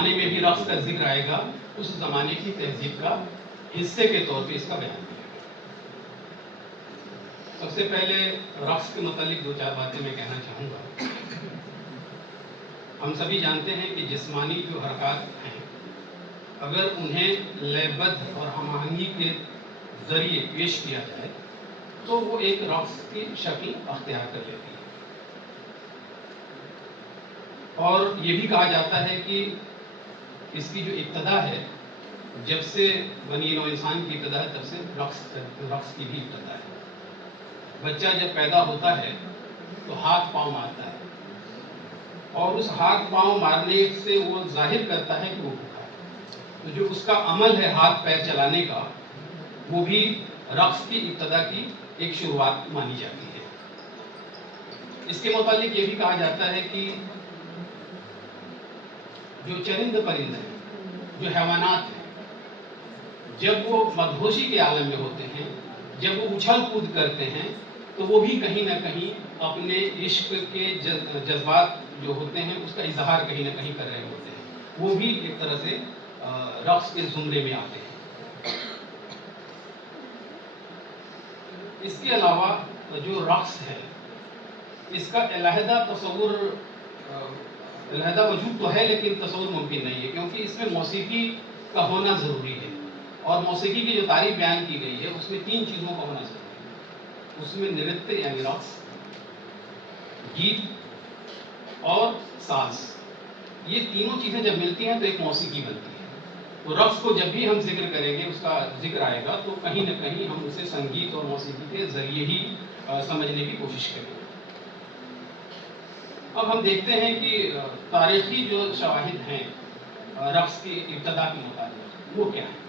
میں بھی رقص کا ذکر آئے گا، اس زمانے کی تہذیب کا حصے کے طور پہ اس کا بیان کیا گیا۔ سب سے پہلے رقص کے متعلق دو چار باتیں میں کہنا چاہوں گا۔ ہم سبھی جانتے ہیں کہ جسمانی جو حرکات ہیں، اگر انہیں لے بدھ اور ہم آہنگی کے ذریعے پیش کیا جائے تو وہ ایک رقص کی شکل اختیار کر لیتی ہے۔ اور یہ بھی کہا جاتا ہے کہ اس کی جو ابتدا ہے، جب سے بنی نوع انسان کی ابتدا ہے، تب سے رقص کی بھی ابتدا ہے۔ بچہ جب پیدا ہوتا ہے تو ہاتھ پاؤں مارتا ہے، اور اس ہاتھ پاؤں مارنے سے وہ ظاہر کرتا ہے کہ وہ بھوکا ہے۔ تو جو اس کا عمل ہے ہاتھ پیر چلانے کا، وہ بھی رقص کی ابتدا کی ایک شروعات مانی جاتی ہے۔ اس کے متعلق یہ بھی کہا جاتا ہے کہ جو چرند پرند ہیں، جو حیوانات ہیں، جب وہ مدہوشی کے عالم میں ہوتے ہیں، جب وہ اچھل کود کرتے ہیں، تو وہ بھی کہیں نہ کہیں اپنے عشق کے جذبات جو ہوتے ہیں اس کا اظہار کہیں نہ کہیں کر رہے ہوتے ہیں۔ وہ بھی ایک طرح سے رقص کے زمرے میں آتے ہیں۔ اس کے علاوہ جو رقص ہے، اس کا علیحدہ وجود تو ہے، لیکن تصور ممکن نہیں ہے، کیونکہ اس میں موسیقی کا ہونا ضروری ہے۔ اور موسیقی کی جو تعریف بیان کی گئی ہے، اس میں تین چیزوں کا ہونا ضروری ہے۔ اس میں نرتیہ یعنی رقص، گیت اور ساز، یہ تینوں چیزیں جب ملتی ہیں تو ایک موسیقی بنتی ہے۔ تو رقص کو جب بھی ہم ذکر کریں گے، اس کا ذکر آئے گا، تو کہیں نہ کہیں ہم اسے سنگیت اور موسیقی کے ذریعے ہی سمجھنے کی کوشش کریں گے۔ اب ہم دیکھتے ہیں کہ تاریخی جو شواہد ہیں رقص کی ابتدا کے متعلق، وہ کیا ہیں۔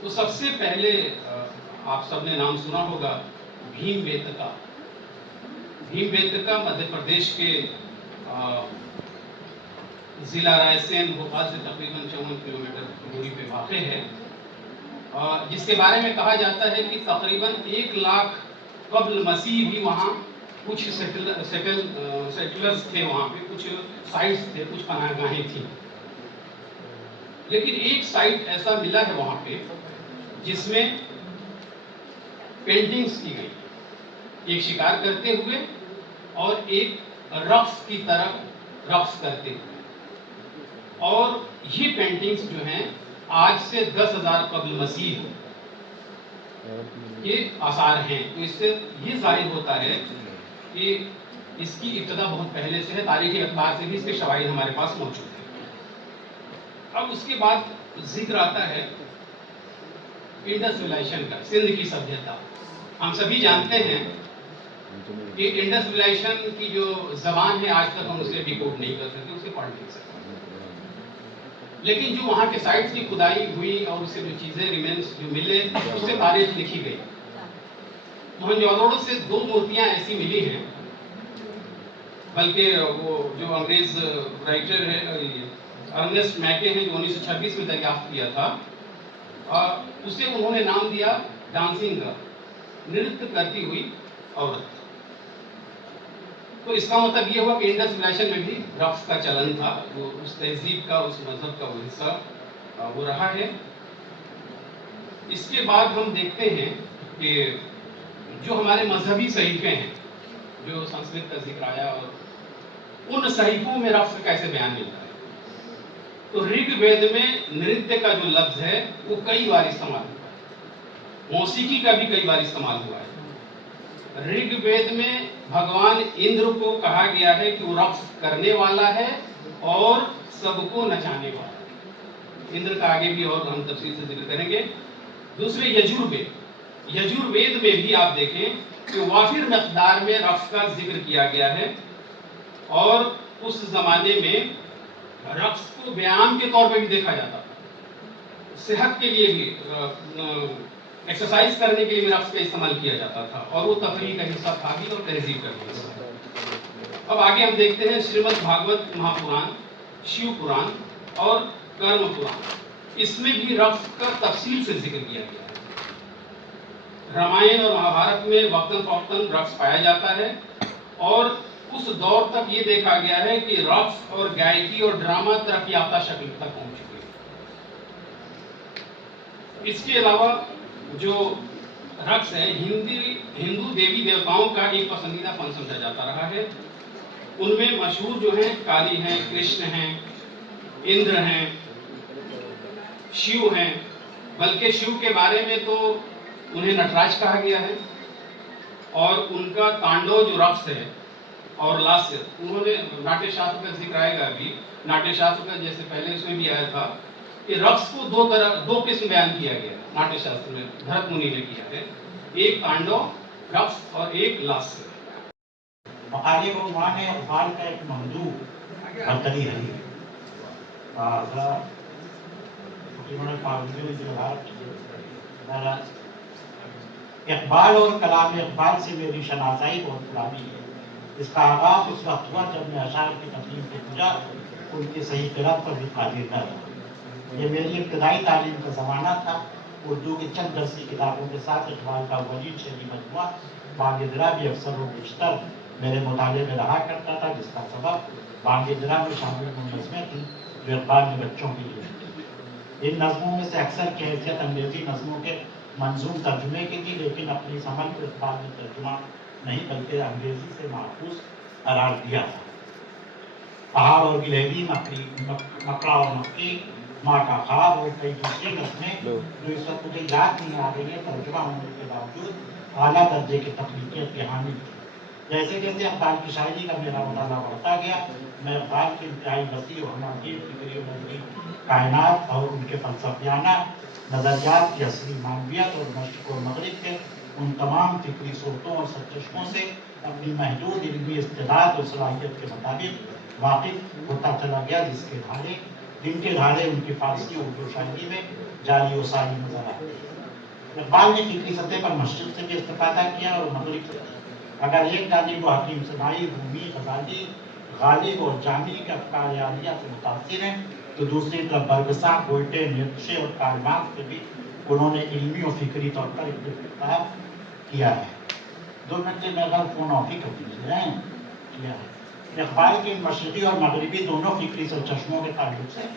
تو سب سے پہلے آپ سب نے نام سنا ہوگا بھیم بیتکا۔ بھیم بیتکا مدھیہ پردیش کے ضلع رائے سین بھوپال سے تقریباً 54 کلومیٹر دوری پہ واقع ہے، جس کے بارے میں کہا جاتا ہے کہ تقریباً 1 لاکھ قبل مسیح بھی وہاں کچھ سیٹلرز تھے، وہاں پہ کچھ سائٹس تھے، کچھ پناہ گاہیں تھیں۔ لیکن ایک سائٹ ایسا ملا ہے وہاں پہ جس میں پینٹنگز کی گئی، ایک شکار کرتے ہوئے اور ایک رقص کی طرف رقص کرتے ہوئے۔ اور یہ پینٹنگز جو ہیں آج سے 10,000 قبل مسیح کے آثار ہیں۔ تو اس سے یہ ظاہر ہوتا ہے کہ اس کی ابتدا بہت پہلے سے ہے، تاریخی اعتبار سے بھی اس کے شواہد ہمارے پاس موجود ہیں۔ اب اس کے بعد ذکر آتا ہے انڈس ویلائشن کا، سندھ کی سبھیتا۔ ہم سبھی جانتے ہیں کہ انڈس ویلائشن کی جو زبان ہے، آج تک ہم اسے ڈیکوڈ نہیں کر سکتے، اسے پڑھ نہیں سکتے۔ لیکن جو وہاں کے سائٹس کی کھدائی ہوئی اور اس سے جو چیزیں ریمینس جو ملے، اس سے تاریخ لکھی گئی۔ موہنجودڑو سے 2 مورتیاں ایسی ملی ہیں، بلکہ وہ جو انگریز رائٹر ہے ارنسٹ میکے ہیں، جو 1926 میں دریافت کیا تھا، اسے انہوں نے نام دیا ڈانسنگ گرل، نرت کرتی ہوئی عورت۔ تو اس کا مطلب یہ ہوا کہ انڈس ویلائشن میں بھی رقص کا چلن تھا، وہ اس تہذیب کا، اس مذہب کا وہ حصہ وہ رہا ہے۔ اس کے بعد ہم دیکھتے ہیں کہ جو ہمارے مذہبی صحیفے ہیں، جو سنسکرت کا ذکر آیا، اور ان صحیفوں میں رقص کیسے بیان ملتا ہے۔ تو رگ وید میں نرتیہ کا جو لفظ ہے وہ کئی بار استعمال ہوا ہے، موسیقی کا بھی کئی بار استعمال ہوا ہے۔ رگ وید میں بھگوان اندر کو کہا گیا ہے کہ وہ رقص کرنے والا ہے اور سب کو نچانے والا ہے۔ اندر کا آگے بھی اور ہم تفصیل سے ذکر کریں گے۔ دوسرے یجور وید میں بھی آپ دیکھیں کہ وافر مقدار میں رقص کا ذکر کیا گیا ہے، اور اس زمانے میں رقص کو بیان کے طور پہ بھی دیکھا جاتا تھا، صحت کے لیے بھی، ایکسرسائز کرنے کے لیے بھی رقص کا استعمال کیا جاتا تھا، اور وہ تفریح کا حصہ تھا بھی اور تہذیب کا بھی حصہ تھا۔ اب آگے ہم دیکھتے ہیں شریمد بھاگوت مہا پران، شیو پران اور کرم پران، اس میں بھی رقص کا تفصیل سے ذکر کیا گیا ہے۔ رامائن اور مہابھارت میں وقتاً فوقتاً رقص پایا جاتا ہے، اور उस दौर तक ये देखा गया है कि रक्स और गायकी और ड्रामा तरक्की याफ्ता शक्ल तक पहुंच चुके हैं। इसके अलावा जो रक्स है हिंदू देवी देवताओं का एक पसंदीदा फन समझा जाता रहा है। उनमें मशहूर जो हैं काली हैं, कृष्ण हैं, इंद्र हैं, शिव हैं। बल्कि शिव के बारे में तो उन्हें नटराज कहा गया है और उनका तांडव जो रक्स है और लास्य, उन्होंने नाट्य शास्त्र का जिक्र आएगा अभी, नाट्य शास्त्र का जैसे पहले उसमें भी आया था कि रक्स को दो किस्म बयान किया गया नाट्य शास्त्र में, भरत मुनि ने किया है, एक तांडव रक्स और एक लास्य। मकाले को वहाँ ने इकबाल का एक मंदू भरतरी हरी उन्होंने इकबाल और कलाम इकबाल से मेरी शनासाई बहुत पुरानी है। इसका आगाज उस वक्त हुआ जब मैं अशार की तकलीफ को पूछा, उनकी सही किरात पर भी कादिर था। ये मेरी इब्तदाई तालीम का ज़माना था। उर्दू की चंद दरसी किताबों के साथ इकबाल का वलीद शेरी मजमुआ बांगीदरा भी अक्सर व बेशतर मेरे मुताले में रहा करता था, जिसका सबब बांगीदरा में शामिल नज़में थी जो इकबाल ने बच्चों के लिए लिखी। इन नज़मों में से अक्सर की हैसियत अंग्रेज़ी नज़मों के मंजूम तर्जुमे की थी, लेकिन अपनी समझ को इकबाल ने तर्जुमा नहीं बल्कि अंग्रेज़ी से महफूज करार दिया था। पहाड़ और गिलहरी, मकड़ा और मक्की, माँ का ख्वाब और कई दूसरी नज़में जो इस वक्त मुझे याद नहीं आ रही है, तर्जुमा होने के बावजूद आला दर्जे की तख्लीकियत की हामिल थी। जैसे जैसे इकबाल की शायरी का मेरा मुताला बढ़ता गया, मैं इकबाल की इंतहाई वसी और नाज़ीब फिक्री और नज़री कायनात और उनके फलसफियाना नज़रियात की असली मानवियत और मशरिक़ और मग़रिब के उन तमाम फिक्री सोतों और सरचश्मों से अपनी महदूद इल्मी इस्तिदाद और सलाहियत के मुताबिक वाकिफ होता चला गया, जिनके धारे उनकी फारसी उर्दू शायरी में जारी और सारी नजर आती है। इकबाल ने फिक्री सतह पर मशरिक़ से भी इस्तिफादा किया और मग़रिब से। अगर एक जानिब वो हकीम सनाई, रूमी, गज़ाली, गालिब और जामी के अफ़कार आलिया से मुतासिर हैं, तो दूसरी तरफ बरगसा, गोल्टे, नीत्शे और कार्ल मार्क्स से भी उन्होंने इल्मी और फिक्री तौर पर इत्तिफाक किया है। 2 मिनट से मेरा फ़ोन ऑफ ही कर दीजिए किया है। इकबाल के मशरिक़ी और मगरबी दोनों फिक्री सरचश्मों के ताल्लुक से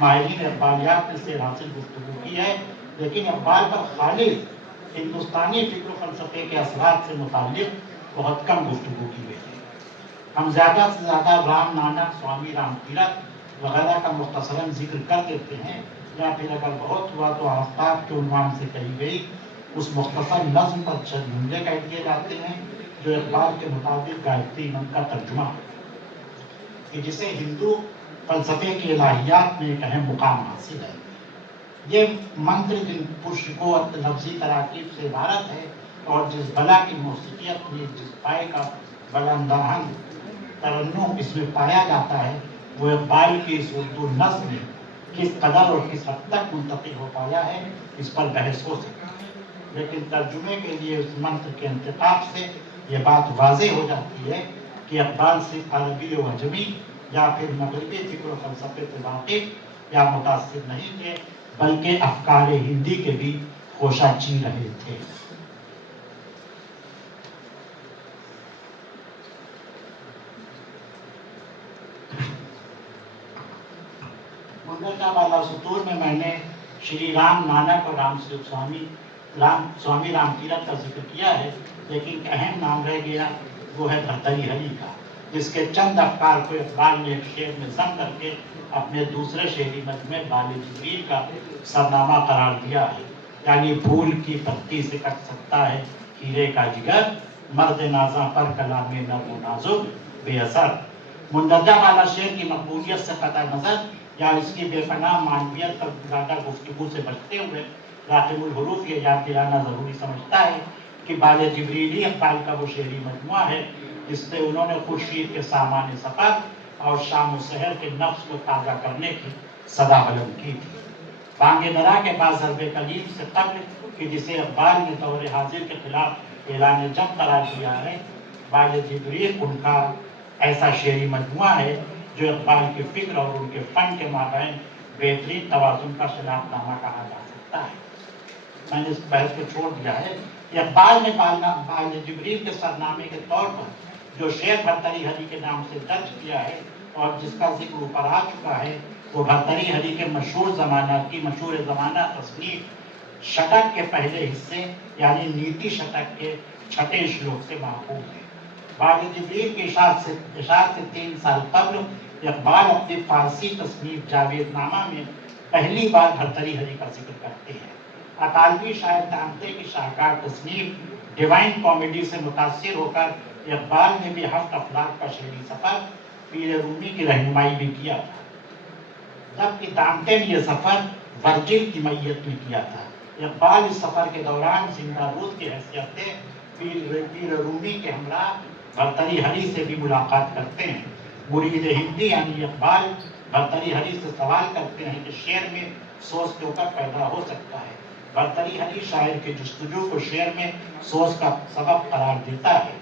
माहिरीन इक़बालियात ने इससे हासिल गुफ्तगू की है, लेकिन इक़बाल पर खालिस हिंदुस्तानी फ़िक्र फ़लसफ़े के असरात से मुताल्लिक़ बहुत कम गुफ्तगू की गई है। हम ज़्यादा से ज़्यादा राम नानक, स्वामी रामतीरथ वगैरह का मुख्तसरन जिक्र कर देते हैं, या फिर अगर बहुत हुआ तो आफ्ताब के उन्वान से कही गई उस मुख्तसर नज़्म पर चंद जुमले कह दिए जाते हैं जो इक़बाल के मुताबिक गायत्री मन का तर्जुमा है, कि जिसे हिंदू फलसफे की इलाहियात में एक अहम मुकाम हासिल है। ये मंत्र जिन पुष्को लफ्ज़ी तराकीब से इबारत है और जिस बला की मौसीकियत में जिस पाए का बुलंदाहन तरन्नुम इसमें पाया जाता है, वो इक़बाल की इस उर्दू नज़्म में किस कदर और किस हद तक मुंतक़िल हो पाया है, इस पर बहस हो सकती है। लेकिन तर्जुमे के लिए उस मंत्र के इंतखाब से ये बात वाज़ेह हो जाती है कि इक़बाल सिर्फ अरबी व अजमी या फिर मगरबी फ़िक्र व फ़लसफ़े से वाकिफ़ या मुतासिर नहीं थे, बल्कि अफ़कार हिंदी के भी खोशा ची रहे थे। मुंदरजा वाला सुतूर में मैंने श्री राम नानक और स्वामी रामतीरथ का जिक्र किया है, लेकिन अहम नाम रह गया वो है भरतरी हरी का, जिसके चंद अफकार को इक़बाल ने एक शेर में जम करके अपने दूसरे शेरी मजमे बाले जिब्रील का सरनामा करार दिया है। यानी फूल की पत्ती से कट सकता है हीरे का जिगर, मर्द नाज़ा पर कलामे नर्म नाजुक बेअसर। मुंदरजा वाला शेर की मकबूलियत से कतई नज़र या इसकी बेपनाह मानवियत पर ज़्यादा गुफ्तगू से बचते हुए राक़िबुल हुरूफ ये याद दिलाना ज़रूरी समझता है कि बाले जिब्रीली इक़बाल का वो शेरी मजमुआ है जिससे उन्होंने खुर्शीद के सामाने सफ़र और शाम सहर के नफ्स को ताज़ा करने की सदा बुलंद की थी। बांगे-दरा के बाद ज़रबे कलीम से कब्ल कि जिसे इक़बाल ने दौर हाजिर के खिलाफ ऐलान जंग करार दिया है, बाले जिब्रील उनका ऐसा शेरी मजमुआ है जो इक़बाल की फ़िक्र और उनके फ़न के माबैन बेहतरीन तवाज़ुन का खिलाफनामा कहा जा सकता है। मैंने इस बहस को छोड़ दिया है। इक़बाल ने बाले जिब्रील के सरनामे के तौर पर جو شعر بھرتری ہری کے نام سے درج کیا ہے اور جس کا ذکر اوپر آ چکا ہے، وہ بھرتری ہری کے مشہور زمانہ تصنیف شتک کے پہلے حصے یعنی نیتی شتک کے 6 شلوک سے ماخوذ ہے۔ بعد جبریل کی اشاعت سے 3 سال قبل اقبال اپنی فارسی تصنیف جاوید نامہ میں پہلی بار بھرتری ہری کا ذکر کرتے ہیں۔ اطالوی شاعر دانتے کی شاہکار تصنیف ڈیوائن کامیڈی سے متاثر ہو کر اقبال نے بھی 7 افلاک کا شعری سفر پیر رومی کی رہنمائی بھی کیا تھا، جبکہ دانتے نے یہ سفر ورجل کی میت میں کیا تھا۔ اقبال اس سفر کے دوران زندہ روح کی حیثیت سے پیر رومی کے ہمراہ بھرتری ہری سے بھی ملاقات کرتے ہیں۔ مرید ہندی یعنی اقبال بھرتری ہری سے سوال کرتے ہیں کہ شعر میں سوز کے اوپر پیدا ہو سکتا ہے۔ بھرتری ہری شاعر کی جستجو کو شعر میں سوز کا سبب قرار دیتا ہے۔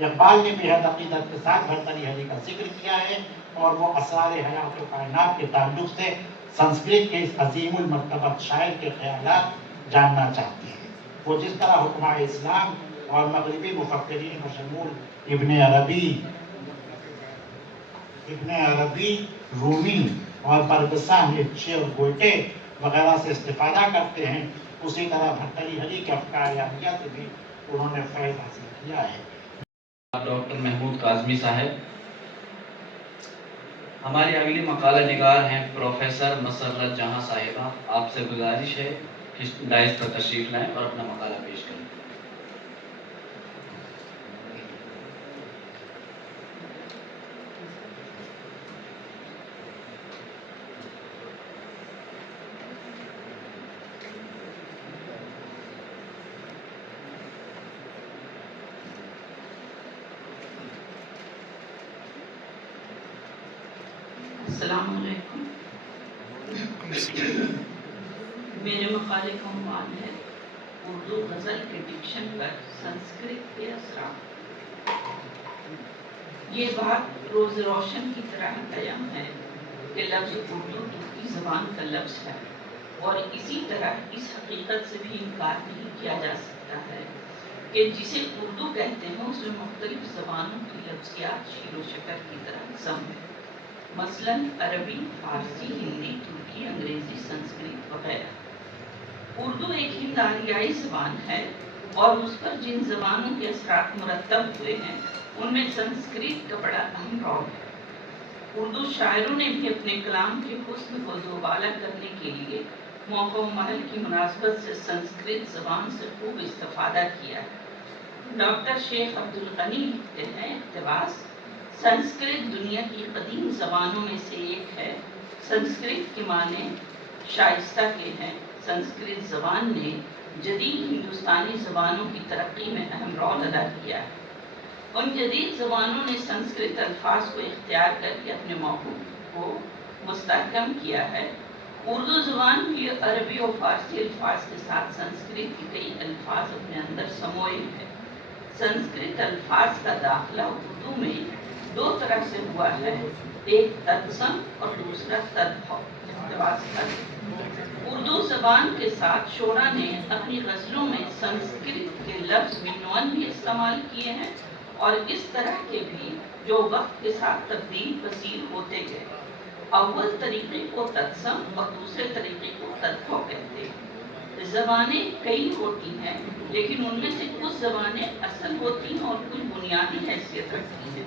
اقبال نے بےحد عقیدت کے ساتھ بھرتری ہری کا ذکر کیا ہے اور وہ اسرار حیات و کائنات کے تعلق سے سنسکرت کے اس عظیم المرتبت شاعر کے خیالات جاننا چاہتے ہیں۔ وہ جس طرح حکماء اسلام اور مغربی مفکرین بشمول ابن عربی، رومی اور برگسا، نیچے اور گوئٹے وغیرہ سے استفادہ کرتے ہیں، اسی طرح بھرتری ہری کے افکار عالیہ سے بھی انہوں نے فیض حاصل کیا ہے۔ ڈاکٹر محمود کاظمی صاحب، ہماری اگلی مقالہ نگار ہیں پروفیسر مسرت جہاں صاحبہ۔ آپ سے گزارش ہے کہ ڈائز پر تشریف لائیں اور اپنا مقالہ پیش کریں۔ السلام علیکم۔ میرے مقالے کا عنوان ہے اردو غزل کے ڈکشن پر سنسکرت کے اثرات۔ یہ بات روز روشن کی طرح قائم ہے کہ لفظ اردو ترکی زبان کا لفظ ہے، اور اسی طرح اس حقیقت سے بھی انکار نہیں کیا جا سکتا ہے کہ جسے اردو کہتے ہیں اس میں مختلف زبانوں کی لفظیات شیر و شکر کی طرح ضم ہے، مثلاً عربی، فارسی، ہندی، ترکی، انگریزی، سنسکرت وغیرہ۔ اردو ایک ہند آریائی زبان ہے اور اس پر جن زبانوں کے اثرات مرتب ہوئے ہیں ان میں سنسکرت کا بڑا اہم رول ہے۔ اردو شاعروں نے بھی اپنے کلام کے حسن کو دوبالا کرنے کے لیے موقع و محل کی مناسبت سے سنسکرت زبان سے خوب استفادہ کیا ہے۔ ڈاکٹر شیخ عبدالغنی لکھتے ہیں، اقتباس: سنسکرت دنیا کی قدیم زبانوں میں سے ایک ہے۔ سنسکرت کے معنی شائستہ کے ہیں۔ سنسکرت زبان نے جدید ہندوستانی زبانوں کی ترقی میں اہم رول ادا کیا ہے۔ ان جدید زبانوں نے سنسکرت الفاظ کو اختیار کر کے اپنے موقع کو مستحکم کیا ہے۔ اردو زبان بھی عربی اور فارسی الفاظ کے ساتھ سنسکرت کے کئی الفاظ اپنے اندر سموئے ہے۔ سنسکرت الفاظ کا داخلہ اردو میں 2 طرح سے ہوا ہے، ایک تتسم اور دوسرا تدبھو۔ اردو زبان کے ساتھ شعراء نے اپنی غزلوں میں سنسکرت کے لفظ مینوان بھی استعمال کیے ہیں، اور اس طرح کے بھی جو وقت کے ساتھ تبدیل پذیر ہوتے گئے۔ اول طریقے کو تتسم اور دوسرے طریقے کو تدبھو کہتے ہیں۔ زبانیں کئی ہوتی ہیں، لیکن ان میں سے کچھ زبانیں اصل ہوتی ہیں اور کچھ بنیادی حیثیت رکھتی ہیں،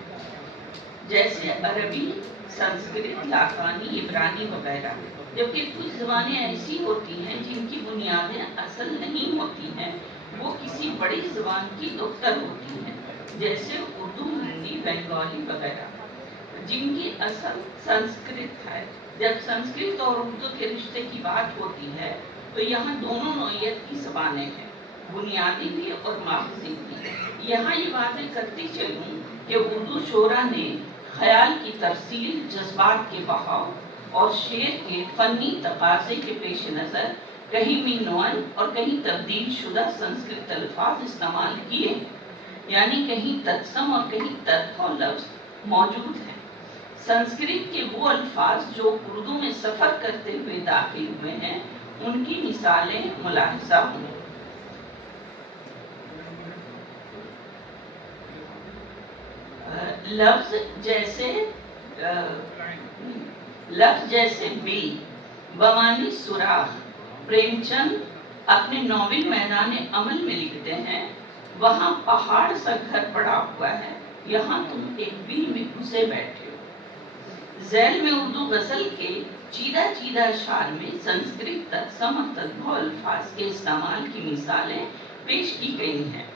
جیسے عربی، سنسکرت، لاکانی، عبرانی وغیرہ، جبکہ کچھ زبانیں ایسی ہوتی ہیں جن کی بنیادیں اصل نہیں ہوتی ہیں، وہ کسی بڑی زبان کی دختر ہوتی ہیں، جیسے اردو، ہندی، بنگالی وغیرہ، جن کی اصل سنسکرت ہے۔ جب سنسکرت اور اردو کے رشتے کی بات ہوتی ہے تو یہاں دونوں نوعیت کی زبانیں ہیں، بنیادی بھی اور ماخذی بھی۔ یہاں یہ باتیں کرتی چلوں کہ اردو شعراء نے خیال کی ترسیل، جذبات کے بہاؤ اور شعر کے فنی تقاضے کے پیش نظر کہیں مینوان اور کہیں تبدیل شدہ سنسکرت الفاظ استعمال کیے ہیں، یعنی کہیں تتسم اور کہیں تدبھو لفظ موجود ہیں۔ سنسکرت کے وہ الفاظ جو اردو میں سفر کرتے ہوئے داخل ہوئے ہیں، ان کی مثالیں ملاحظہ ہوں۔ लफ्ज जैसे बिल, बमानी सुराख। प्रेमचंद अपने नॉवेल मैदान अमल में लिखते हैं, वहाँ पहाड़ सा घर पड़ा हुआ है, यहाँ तुम एक बिल में घुसे बैठे हो। झैल में उर्दू गजल के चीदा चीदा अशार में संस्कृत तत्सम और तद्भव अल्फाज के इस्तेमाल की मिसालें पेश की गई हैं।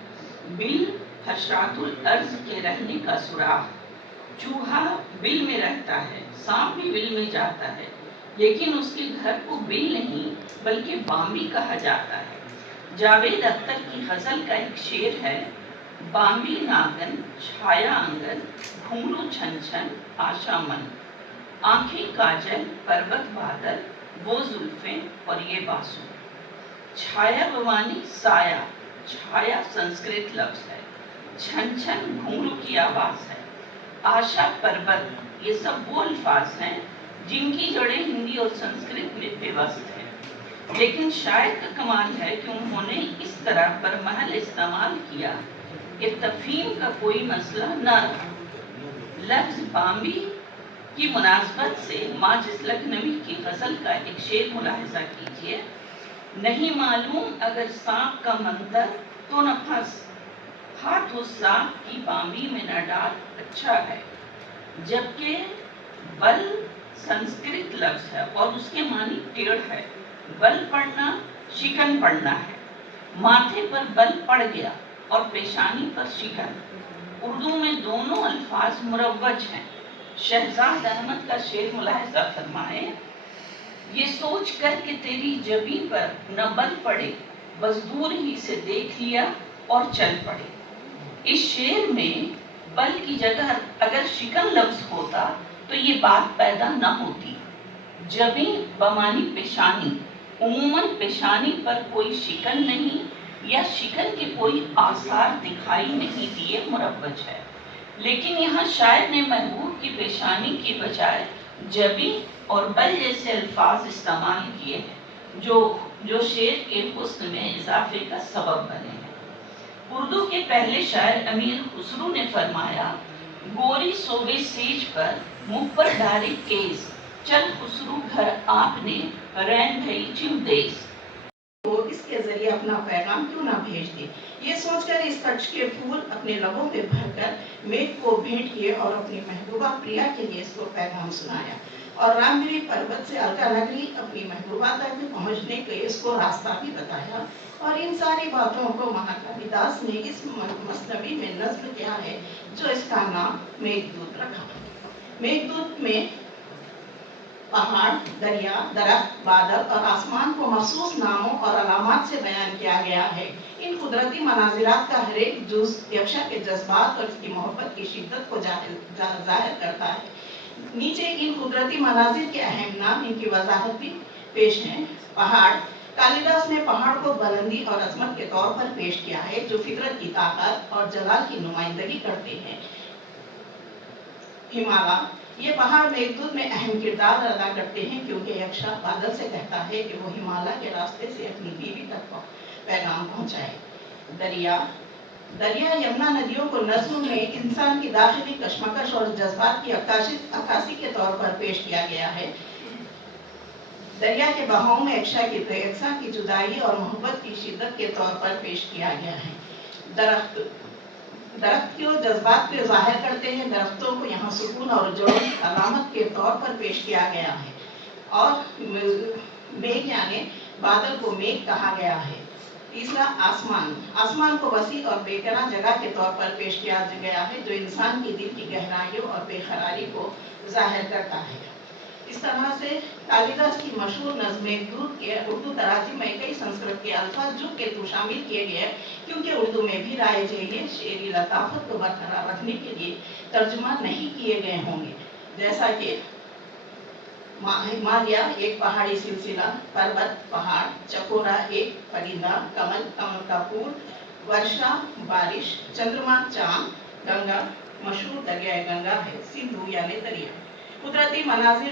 बिल हशरातुल अर्ज के रहने का सुराख। चूहा बिल में रहता है, सांप भी बिल में जाता है, लेकिन उसके घर को बिल नहीं बल्कि बाम्बी कहा जाता है। जावेद अख्तर की गजल का एक शेर है, बाम्बी नागन छाया आंगन, घुंघरू छन छन आशा मन, आंखें काजल पर्वत बादल, वो जुल्फें और ये बासु। छाया बवानी साया, छाया संस्कृत लफ्ज है, छन छन घुंघरू की आवाज है, आशा पर्वत, ये सब वो अल्फाज हैं जिनकी जड़ें हिंदी और संस्कृत में पेवस्त हैं। लेकिन शायर का कमाल है कि उन्होंने इस तरह बरमहल इस्तेमाल किया कि तफहीम का कोई मसला न रहा। लफ्ज बाम्बी की मुनासबत से माजिद लखनवी की गजल का एक शेर मुलाहिजा कीजिए, नहीं मालूम अगर सांप का मंतर तो न फंस, हाथ उस सांप की बाम्बी में न डाल, अच्छा है। जबकि बल संस्कृत लफ्ज है और उसके मानी टेढ़ है। बल पड़ना शिकन पड़ना है, माथे पर बल पड़ गया और पेशानी पर शिकन। उर्दू में दोनों अल्फाज मुरव्वज हैं। शहजाद अहमद का शेर मुलाहिजा फरमाए, ये सोच कर कि तेरी जबी पर न बल पड़े, बस दूर ही से देख लिया और चल पड़े। इस शेर में बल की जगह अगर शिकन लफ्ज होता तो ये बात पैदा न होती। जबी बमानी पेशानी, उमूमन पेशानी पर कोई शिकन नहीं या शिकन के कोई आसार दिखाई नहीं दिए मुरव्वज है। लेकिन यहाँ शायर ने महबूब की पेशानी की बजाय जबी और बल जैसे अल्फाज इस्तेमाल किए हैं जो शेर के हुस्न में इजाफे का सबब बने हैं। उर्दू के पहले शायर अमीर खुसरू ने फरमाया, गोरी सोबे सेज पर मुँह पर डारे केस, चल खुसरू घर आपने रैन भई चिम देश। तो इसके जरिए अपना पैगाम क्यों ना भेज दे। ये सोचकर इस कच्छ के फूल अपने लबों में भरकर मेघ को भेंट किए और अपनी महबूबा प्रिया के लिए इसको पैगाम सुनाया। और रामगिरी पर्वत से अलका नगरी अपनी महबूबा तक पहुंचने के इसको रास्ता भी बताया। और इन सारी बातों को महाकालिदास ने इस मसनवी में नज्म किया है, जो इसका नाम मेघदूत रखा। मेघदूत में पहाड़, दरिया, दरख्त, बादल और आसमान को मखसूस नामों और अलामात से बयान किया गया है। इन कुदरती मनाजिरात का हर एक जुज़ यक्षा के जज्बात और इसकी मोहब्बत की शिद्दत को जाहिर करता है। नीचे इन कुदरती मनाजिर के अहम नाम, इनकी वजाहत भी पेश हैं। पहाड़, कालिदास ने पहाड़ को बुलंदी और अजमत के तौर पर पेश किया है, जो फितरत की ताकत और जलाल की नुमाइंदगी करते हैं। हिमालय, ये पहाड़ मेघदूत में अहम किरदार अदा करते हैं, क्योंकि यक्षा बादल से कहता है कि वो हिमालय के रास्ते से अपनी बीवी तक पैगाम पहुंचाए। दरिया, दरिया यमुना नदियों को नज़्म में इंसान की दाखिली कशमकश और जज्बात की अक्कासी के तौर पर पेश किया गया है। दरिया के बहाव में यक्षा की प्रेयसा की जुदाई और मोहब्बत की शिद्दत के तौर पर पेश किया गया है। दरख्त, दरख्त के जज्बात को जाहिर करते हैं। दरख्तों को यहाँ सुकून और जोड़ों की अलामत के तौर पर पेश किया गया है। और मेघ यानी बादल को मेघ कहा गया है। तीसरा, आसमान, आसमान को वसी और बेकरार जगह के तौर पर पेश किया गया है, जो इंसान की दिल की गहराइयों और बेकरारी को जाहिर करता है। इस तरह से कालिदास की मशहूर नज़्म मेघदूत के उर्दू तराजी में कई संस्कृत के अल्फाज जुग के तू शामिल किए गए, क्योंकि उर्दू में भी राय जहिए शेरी लताफत को बरकरार रखने के लिए तर्जुमा नहीं किए गए होंगे। जैसा कि हिमालय एक पहाड़ी सिलसिला, पर्वत पहाड़, चकोरा एक परिंदा, कमल कमल का फूल, वर्षा बारिश, चंद्रमा चांद, गंगा मशहूर दरियाए गंगा है, सिंधु यानी दरिया। कुदरती मनाजिर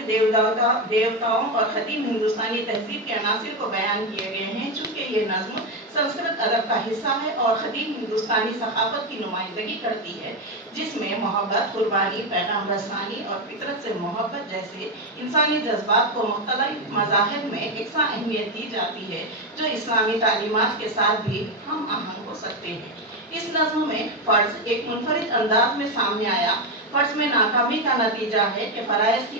देवताओं और ख़दीम हिंदुस्तानी तहजीब के अनासिर को बयान किए गए हैं। चूँकि ये नज़्म संस्कृत अदब का हिस्सा है और ख़दीम हिंदुस्तानी सखावत की नुमाइंदगी करती है, जिसमें मोहब्बत, कुर्बानी, पैगाम रसानी और फितरत से मोहब्बत जैसे इंसानी जज्बात को मुख्तलिफ मज़ाहिर में एकसा अहमियत दी जाती है, जो इस्लामी तालीमात के साथ भी हम आहंग हो सकते हैं। इस नज़्म में फ़र्ज़ एक मुनफरिद अंदाज में सामने आया। फ़र्ज़ में नाकामी का नतीजा है कि फ़राइज़ की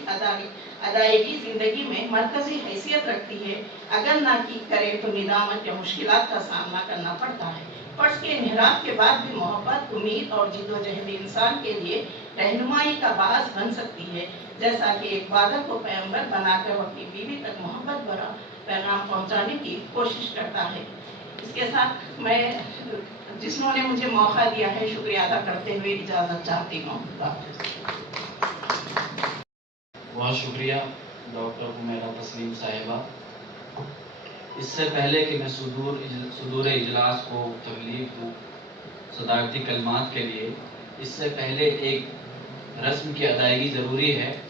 अदायगी ज़िंदगी में मरकज़ी हैसियत रखती है। अगर ना की करे तो निदामत या मुश्किलात का सामना करना पड़ता है। फ़र्ज़ के इन्हिराफ के बाद भी मोहब्बत, उम्मीद और जिद्दोजहद इंसान के लिए रहनुमाई का बास बन सकती है, जैसा कि एक बादल को पैगंबर बनाकर वो अपनी बीवी तक मोहब्बत भरा पैगाम पहुँचाने की कोशिश करता है। इसके साथ मैं जिन्होंने मुझे मौका दिया है शुक्रिया अदा करते हुए इजाज़त चाहती हूँ। बहुत शुक्रिया डॉक्टर हुमैरा तस्लीम साहिबा। इससे पहले कि मैं सुदूर इजलास को तकलीफ दूँ सदारती कलमात के लिए, इससे पहले एक रस्म की अदायगी ज़रूरी है।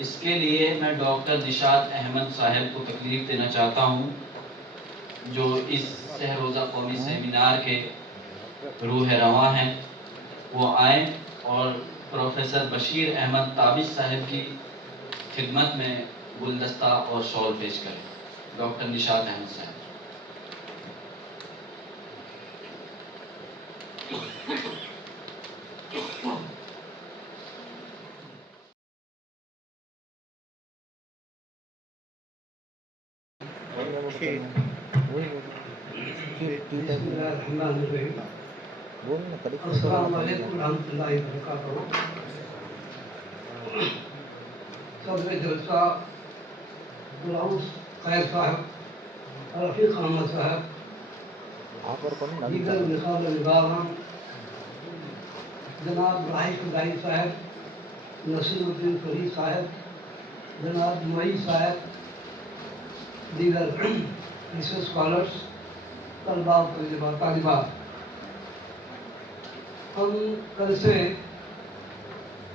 इसके लिए मैं डॉक्टर निशात अहमद साहब को तकलीफ देना चाहता हूँ, जो इस सहरोज़ा कौमी सेमिनार के रूह रवां हैं। वो आएँ और प्रोफेसर बशीर अहमद ताबिश साहब की खिदमत में गुलदस्ता और शॉल पेश करें। डॉक्टर निशात अहमद साहब। अस्सलाम वालेकुम रहमतुल्लाहि व बरकातहू। सदर जलसा गुलाउस खैर साहब, रफीक अहमद साहब, दीगर निखाल निगारान, जनाब राहिफ खुदाई साहब, नसीरुद्दीन फरीद साहब, जनाब मई साहब, दीगर रिसर्च स्कॉलर्स, तलबा और तालिबात, हम कल से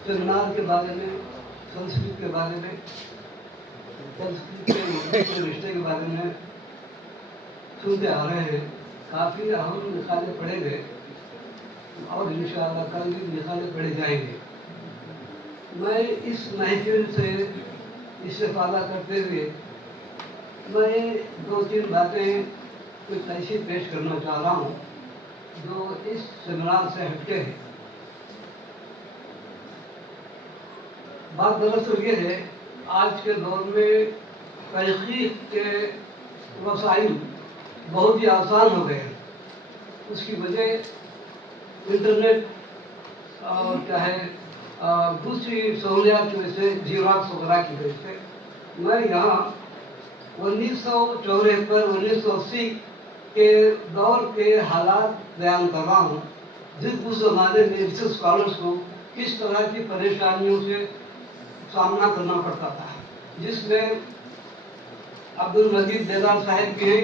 सेमिनार के बारे में, संस्कृत के बारे में, संस्कृत के उर्दू के रिश्ते के बारे में सुनते आ रहे हैं। काफ़ी अहम मिसालें पढ़े गए और इंशाअल्लाह कल भी मिसालें पढ़े जाएंगे। मैं इस महफिल से इस्तेफादा करते हुए मैं 2-3 बातें कुछ ऐसी पेश करना चाह रहा हूँ जो इस सेमिनार से हटके है। बात दरअसल ये है, आज के दौर में तहकीक के वसाइल बहुत ही आसान हो गए हैं। उसकी वजह इंटरनेट और क्या है दूसरी सहूलियात की वजह से, जीराक्स वगैरह की वजह से। मैं यहाँ 1974-1980 के दौर के हालात बयान कर रहा हूँ, उस ज़माने में रिसर्च स्कॉलर्स को किस तरह की परेशानियों से सामना करना पड़ता था, जिसमें अब्दुल मजीद बेदार साहब भी हैं,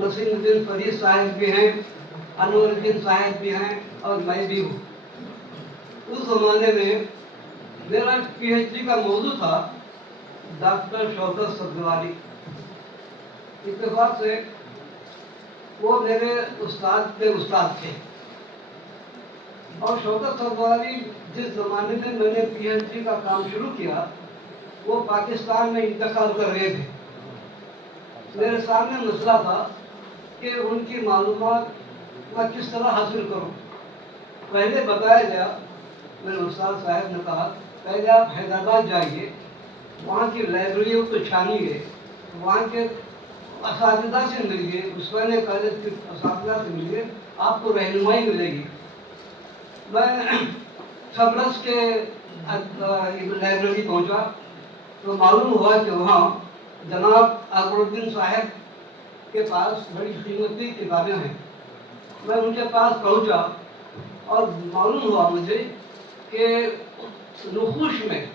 नसीरुद्दीन फरीद साहब भी हैं, अनवरुद्दीन साहब भी हैं और मैं भी हूँ। उस ज़माने में मेरा PhD का मौजू था डॉक्टर शौकत सब्ज़वारी। इत्तेफाक से वो मेरे उस्ताद के उस्ताद थे और शौकत सब्ज़वारी जिस ज़माने में मैंने PhD का काम शुरू किया, वो पाकिस्तान में इंतकाल कर रहे थे। मेरे सामने मसला था कि उनकी मालूमात मैं किस तरह हासिल करूं। पहले बताया गया, मेरे उस्ताद साहब ने कहा, पहले आप हैदराबाद जाइए, वहाँ की लाइब्रेरियों को छानिए, वहाँ के असातिज़ा से मिलिए, उस्मानिया कॉलेज के असातिज़ा से मिलिए, आपको रहनुमाई मिलेगी। मैं सबरस के लाइब्रेरी पहुँचा तो मालूम हुआ कि वहाँ जनाब अकबरुद्दीन साहब के पास बड़ी कीमती किताबें हैं। मैं उनके पास पहुँचा और मालूम हुआ मुझे कि नुखूश में,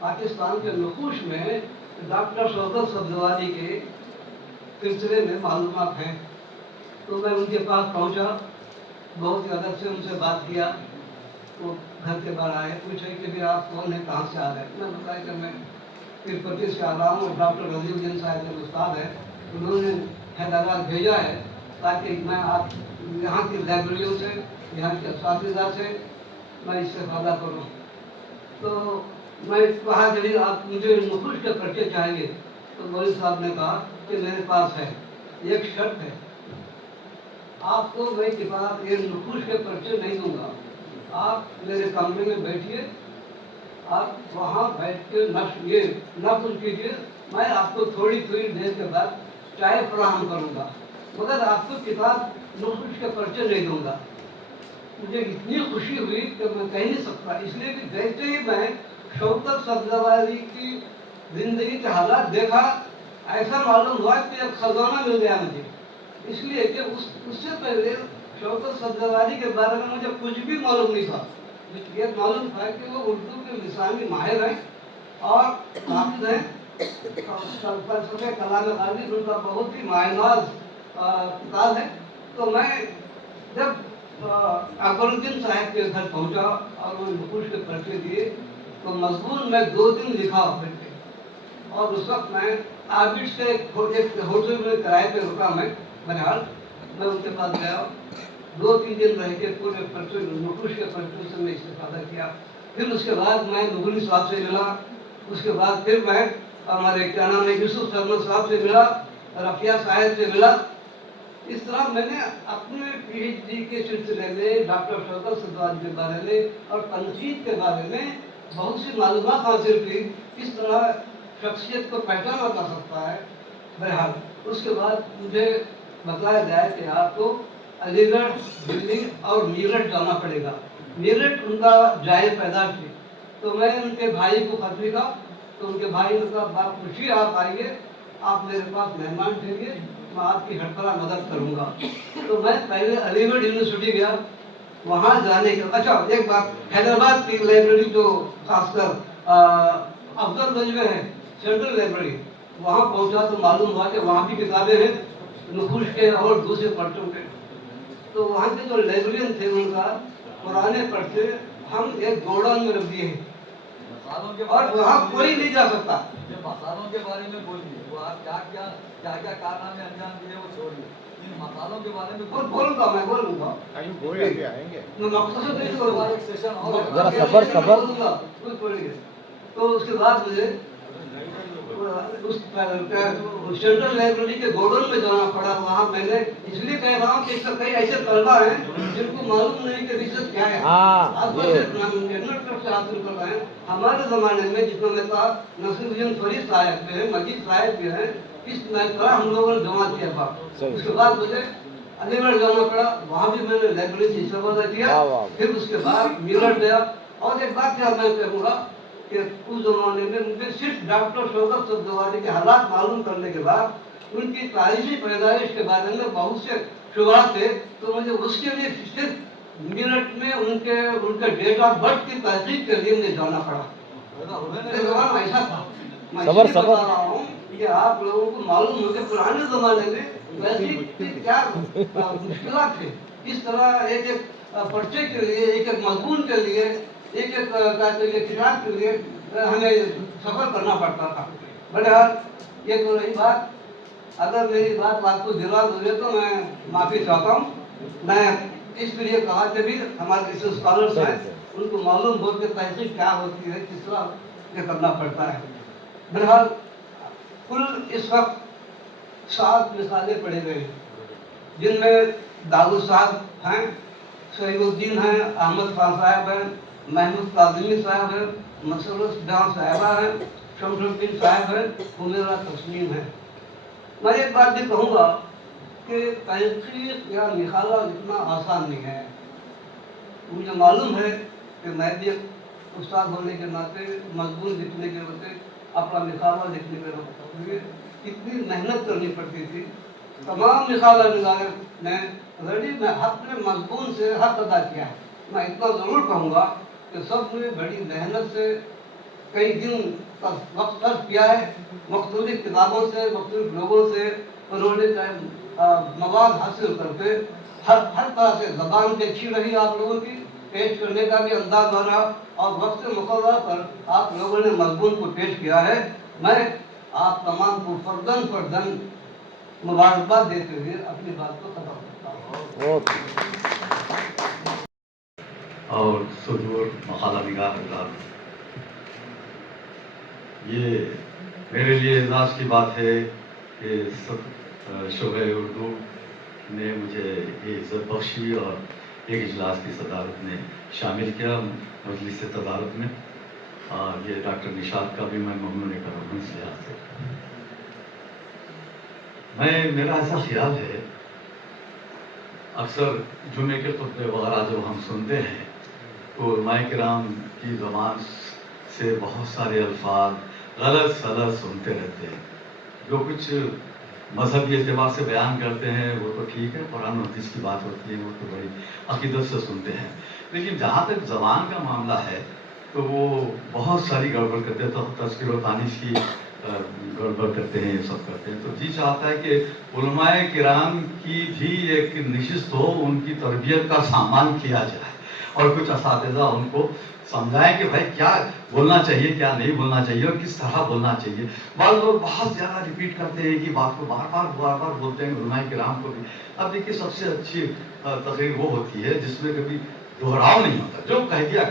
पाकिस्तान के नुखूश में डॉक्टर शौकत सब्ज़वारी के सिलसिले में मालूमात हैं। तो मैं उनके पास पहुँचा, बहुत ही अदब से उनसे बात किया। वो घर के बाहर आए, पूछे कि भी आप कौन है, कहाँ से आ रहे हैं। मैं बताया कि मैं तिरुपति से आ रहा हूँ, डॉक्टर रजीउद्दीन साहब मेरे उस्ताद है, उन्होंने हैदराबाद भेजा है ताकि मैं आप यहाँ की लाइब्रेरियों से, यहाँ के असातिज़ा से मैं इस्तेफादा करूँ। तो मैं कहा यदि आप मुझे नुकुश के पर्चे चाहिए, तो मौलवी साहब ने कहा कि मेरे पास है, एक शर्त है, आपको मैं किताब ये नुकुश के पर्चे नहीं दूंगा, आप मेरे कमरे में बैठिए, आप वहाँ बैठ के नक्श कीजिए, मैं आपको थोड़ी थोड़ी देर के बाद चाय फराहम करूँगा, मगर आपको किताब नुकुश के पर्चे नहीं दूंगा। मुझे इतनी खुशी हुई कि मैं कह नहीं सकता, इसलिए कि जैसे ही मैं शौकत सब्ज़वारी की जिंदगी के हालात देखा, ऐसा मालूम हुआ कि एक खजाना मिल गया मुझे। इसलिए कि उससे पहले शौकत सब्ज़वारी के बारे में मुझे कुछ भी मालूम नहीं था। ये मालूम था कि वो उर्दू के लिसानी माहिर हैं और हाफिज़ हैं, फलसफे कलाम गाज़ी उनका बहुत ही मायनाज किताब है। तो मैं जब अकबरुद्दीन साहब के घर पहुंचा और उन्होंने नुकुश के पर्चे दिए, तो मजमून में 2 दिन लिखा बैठे, और उस वक्त मैं आबिद से एक होटल में किराए पे रुका। मैं बहरहाल मैं उनके पास गया, 2-3 दिन रह के पूरे पर्चे नुकुश के पर्चे से मैं इस्तेफादा किया। फिर उसके बाद मैं नुगुनी साहब से मिला, उसके बाद फिर मैं हमारे क्या नाम है यूसुफ शर्मा साहब से मिला, रफिया साहब से मिला। इस तरह मैंने अपने पीएचडी के सिलसिले में डॉक्टर शौकत सब्ज़वारी के बारे में और तनकीद के बारे में बहुत सी मालूमात हासिल की। इस तरह शख्सियत को पहचाना जा सकता है। बहरहाल उसके बाद मुझे बताया गया कि आपको अलीगढ़, दिल्ली और मीरठ जाना पड़ेगा। मीरठ उनका जाए पैदाश थी, तो मैं उनके भाई को खत लिखा, तो उनके भाई ने कहा बात खुशी, आप आइए, आप मेरे पास मेहमान ठहरिए, मैं आपकी हर तरह मदद करूंगा। तो मैं पहले अलीगढ़ यूनिवर्सिटी गया, वहाँ जाने के अच्छा एक बात, हैदराबाद की लाइब्रेरी जो खासकर अफजलगंज में है सेंट्रल लाइब्रेरी, वहाँ पहुँचा तो मालूम हुआ कि वहाँ भी किताबें हैं नुकुश के और दूसरे पर्चों के। तो वहाँ के जो लाइब्रेरियन थे उनका पुराने पर्चे हम एक गोडाउन में रख दिए हैं और वहाँ कोई नहीं जा सकता। मसालों के बारे में बोलिए, वो आप क्या क्या कारनामे अंजाम दिए वो छोड़िए, इन मसालों के बारे में बोलूंगा मैं बोलूंगा जरा सबर तो उसके बाद मुझे उस सेंट्रल लाइब्रेरी के गोडाउन में जाना पड़ा। वहाँ मैंने इसलिए कह रहा हूँ कि कई ऐसे तलबा हैं जिनको मालूम नहीं कि रिसर्च क्या है, आप इंटरनेट से हासिल कर रहे हैं। हमारे जमाने में जितना मैं कहा नसीरुद्दीन फरीद साहब भी है, मजीद साहब भी है, इस तरह हम लोगों ने जमा किया था। उसके बाद मुझे अलीगढ़ जाना पड़ा, वहाँ भी मैंने लाइब्रेरी से इस्तेफादा किया। फिर उसके बाद मीरठ गया। और एक बात क्या मैं कहूँगा कि उस जमाने में मुझे सिर्फ डॉक्टर शौकत सब्ज़वारी के हालात मालूम करने के बाद उनकी तारीखी पैदाइश के बारे में बहुत से शुरुआत थे, तो मुझे उसके लिए सिर्फ मिनट में उनके डेट ऑफ बर्थ की तहकीक के लिए मुझे जाना पड़ा। ऐसा था। मैं बता रहा हूँ कि आप लोगों को मालूम हो कि पुराने जमाने में वैसी क्या मुश्किलात थे। इस तरह एक एक पर्चे के लिए, एक एक मजमून के लिए, एक एक किताब के लिए हमें सफर करना पड़ता था। बहरहाल ये तो रही बात। अगर मेरी बात आपको दिला दूँ तो मैं माफ़ी चाहता हूँ। मैं इसलिए कहा कि भी हमारे जैसे स्कॉलर्स हैं उनको मालूम हो कि तहसील क्या होती है, किस तरह ये करना पड़ता है। बहरहाल कुल इस वक्त 7 मिसालें पढ़े गए हैं, जिनमें दाऊद साहब हैं, शहीदुद्दीन हैं, अहमद खान साहब हैं, महमूद काज़मी साहब हैं, मसरूफ जहां साहिबा हैं, शमसुद्दीन साहब हैं, हुमैरा तस्लीम है। मैं एक बात भी कहूँगा कि तहक़ीक़ या निखाला इतना आसान नहीं है। मुझे मालूम है कि मैं भी एक उस्ताद होने के नाते, मजमून लिखने के नाते, अपना निखाला लिखने के नाते कितनी मेहनत करनी पड़ती थी। तमाम निखाला निगारे ने रेडी में अपने मजमून से हक अदा किया है। मैं इतना ज़रूर कहूँगा कि सब ने बड़ी मेहनत से कई दिन तक वक्त सर्फ किया है। मुख्तलिफ किताबों से, मुख्तलिफ लोगों से उन्होंने मवाद हासिल करके हर तरह से ज़बान भी अच्छी रही आप लोगों की, पेश करने का भी अंदाज बना और वक्त मुकर्रर पर आप लोगों ने मजमून को पेश किया है। मैं आप तमाम को फर्दन मुबारकबाद देते हुए अपनी बात को खत्म करता हूँ। और सुदूर मकाला निगाह हजरात, ये मेरे लिए एजाज़ की बात है कि शोबे उर्दू ने मुझे ये इज़्ज़त बख्शी और एक इजलास की सदारत में शामिल किया मजलिस तदारत में। और ये डॉक्टर निशात का भी मैं ममनून कर रहा हूँ इस लिहाज से। मेरा ऐसा ख्याल है, अक्सर जुमे के खुतबे वगैरह जब हम सुनते हैं तो उलमाए किराम की ज़बान से बहुत सारे अल्फाज गलत सलत सुनते रहते हैं। जो कुछ मजहबी एतबार से बयान करते हैं वो तो ठीक है, कुरान और हदीस की बात होती है, वो तो बड़ी अकीदत से सुनते हैं। लेकिन जहाँ तक ज़बान का मामला है तो वो बहुत सारी गड़बड़ करते हैं, तो तज़किर व तानीस की गड़बड़ करते हैं, ये सब करते हैं। तो जी चाहता है कि उलमाए किराम की भी एक नशिस्त हो, उनकी तरबियत का सामान किया जाए और कुछ असातिज़ा उनको समझाएं कि भाई क्या बोलना चाहिए, क्या नहीं बोलना चाहिए और किस तरह बोलना चाहिए। बाद लोग बहुत ज़्यादा रिपीट करते हैं कि बात को बार बार बोलते हैं, उलमाए किराम को भी। अब देखिए, सबसे अच्छी तकरीर वो होती है जिसमें कभी दोहराव नहीं होता, जो कह दिया